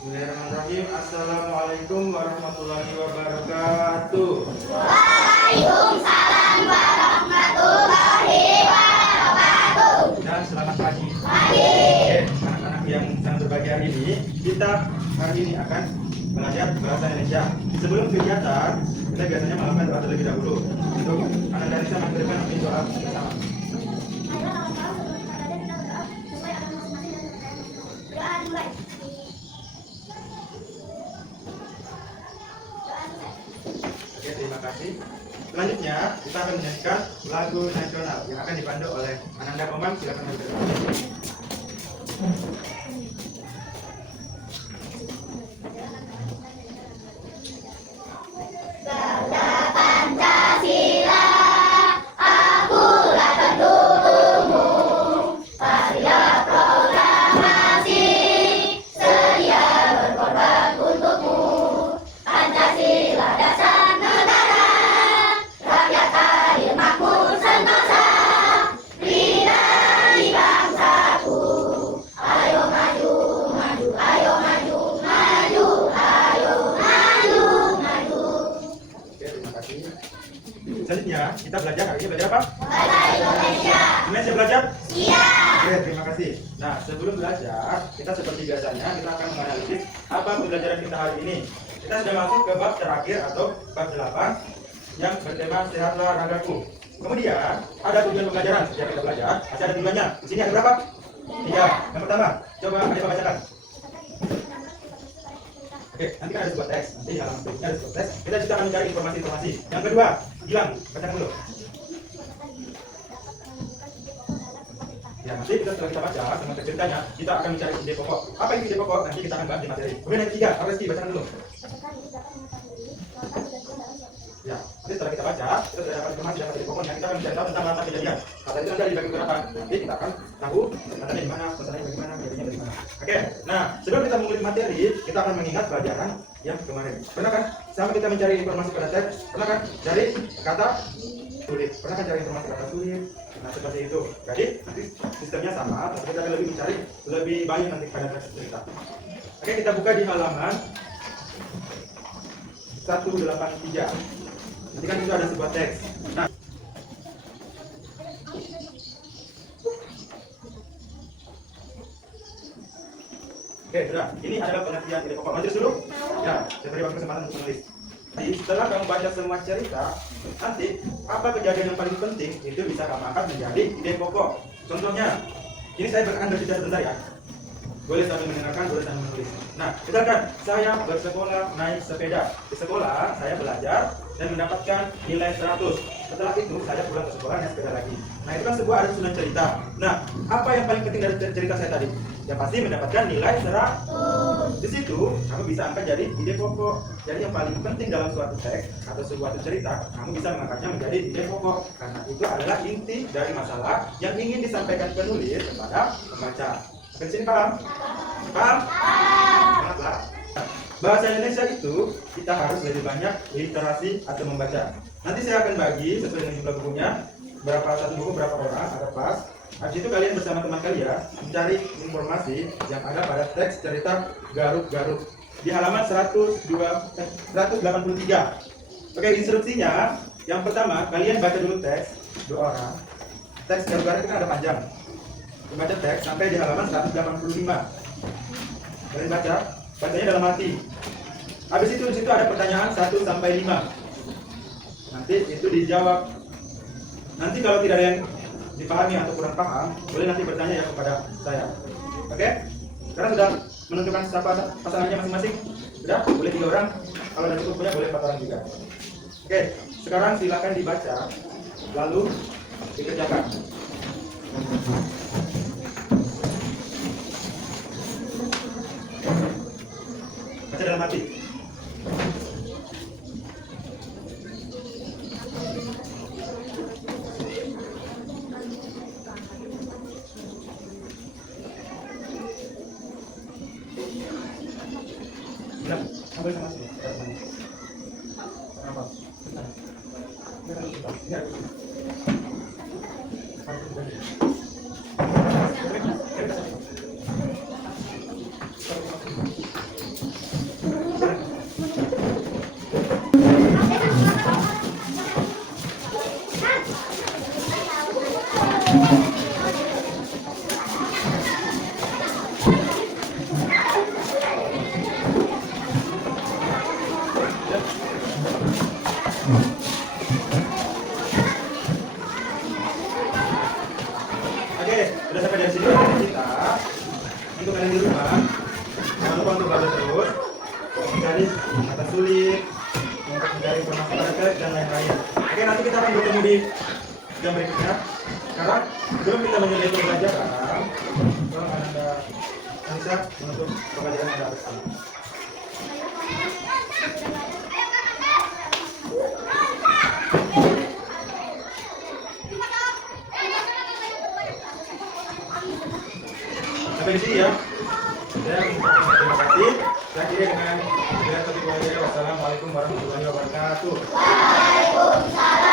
Bismillahirrahmanirrahim. Assalamualaikum warahmatullahi wabarakatuh. Waalaikumsalam warahmatullahi wabarakatuh. Dan selamat pagi. Pagi. Oke, anak-anak yang sangat berbahagia hari ini, kita hari ini akan belajar bahasa Indonesia. Sebelum kegiatan, kita biasanya melakukan doa terlebih dahulu. Untuk anak dari saya mengirimkan doa bersama. Oke, terima kasih. Selanjutnya, kita akan menyanyikan lagu nasional yang akan dipandu oleh Ananda Komang. Silakan bergerak. Pancasila, akulah pendukungmu. Pada proklamasi, sedia berkorban untukmu. Pancasila dasar negara, rakyat adil makmur sentosa. Bidari bangsaku, ayo maju, maju, ayo maju, maju, ayo maju, maju. Oke, terima kasih. Selanjutnya, kita belajar hari ini belajar apa? Bahasa Indonesia. Gimana saya belajar? Siap. Oke, terima kasih. Nah, sebelum belajar, kita seperti biasanya kita akan menganalisis apa pembelajaran kita hari ini. Kita sudah masuk ke bab terakhir atau bab 8 yang bertema sehatlah ragaku. Kemudian ada tujuan pembelajaran. Sejak kita belajar, masih ada tujuannya. Di sini ada berapa? 3. Yang pertama, coba Adik bacakan. Oke, nanti kan ada sebuah teks. Nanti di halaman berikutnya ada sebuah teks. Kita juga akan mencari informasi-informasi. Yang kedua, Gilang, bacakan dulu. Ya, nanti setelah kita baca sama ceritanya, kita akan mencari ide pokok. Apa itu ide pokok? Nanti kita akan bahas di materi. Kemudian yang ketiga, Reski, bacakan dulu. Ya, nanti setelah kita baca, kita sudah dapat informasi dapat ide pokoknya, kita akan mencari tahu tentang latar kejadian. Kata itu nanti dibagi beberapa. Nanti kita akan tahu katanya di mana, pesannya bagaimana, kejadiannya dari mana. Oke, nah sebelum kita mengulik materi, kita akan mengingat pelajaran yang kemarin. Pernah kan? Sama kita mencari informasi pada teks, pernah kan? Cari kata sulit. Pernah kan cari informasi kata sulit? Nah seperti itu. Jadi nanti sistemnya sama, tapi kita akan lebih mencari lebih banyak nanti pada teks cerita. Oke, kita buka di halaman 183. Nanti kan itu ada sebuah teks. Nah, oke, sudah. Ini adalah pengertian ide pokok. Majelis dulu. Ya, saya beri kesempatan untuk menulis. Jadi setelah kamu baca semua cerita, nanti apa kejadian yang paling penting itu bisa kamu angkat menjadi ide pokok. Contohnya, ini saya akan berbicara sebentar ya. Boleh sambil mendengarkan, boleh sambil menulis. Nah, misalkan saya bersekolah naik sepeda. Di sekolah saya belajar dan mendapatkan nilai 100. Setelah itu saya pulang ke sekolah naik sepeda lagi. Nah, itu kan sebuah ada susunan cerita. Nah, apa yang paling penting dari cerita saya tadi? Ya pasti mendapatkan nilai 100. Di situ kamu bisa angkat jadi ide pokok. Jadi yang paling penting dalam suatu teks atau suatu cerita, kamu bisa mengangkatnya menjadi ide pokok. Karena itu adalah inti dari masalah yang ingin disampaikan penulis kepada pembaca. Di sini paham? Paham? Sangatlah. Bahasa Indonesia itu kita harus lebih banyak literasi atau membaca. Nanti saya akan bagi sesuai dengan jumlah bukunya, berapa satu buku berapa orang, ada pas. Habis itu kalian bersama teman kalian mencari informasi yang ada pada teks cerita Garuk-Garuk di halaman 183. Oke, instruksinya yang pertama kalian baca dulu teks 2 orang. Teks Garuk-Garuk itu ada panjang. Membaca teks sampai di halaman 185. Kalian baca, bacanya dalam hati. Habis itu di situ ada pertanyaan 1 sampai 5. Nanti itu dijawab. Nanti kalau tidak ada yang dipahami atau kurang paham, boleh nanti bertanya ya kepada saya. Oke? Sekarang sudah menentukan siapa pasangannya masing-masing? Sudah? Boleh 3 orang. Kalau ada cukup punya boleh 4 orang juga. Oke, sekarang silakan dibaca lalu dikerjakan. Baca dalam hati. Nah, sampai sama sini. Kenapa? di jam berikutnya. Sekarang sebelum kita menyelesaikan pembelajaran, tolong Anda Anissa menutup pembelajaran Anda bersama. Sampai di sini ya. Saya mengucapkan terima kasih. Saya akhiri dengan topik pembelajaran. Wassalamualaikum warahmatullahi wabarakatuh. Waalaikumsalam.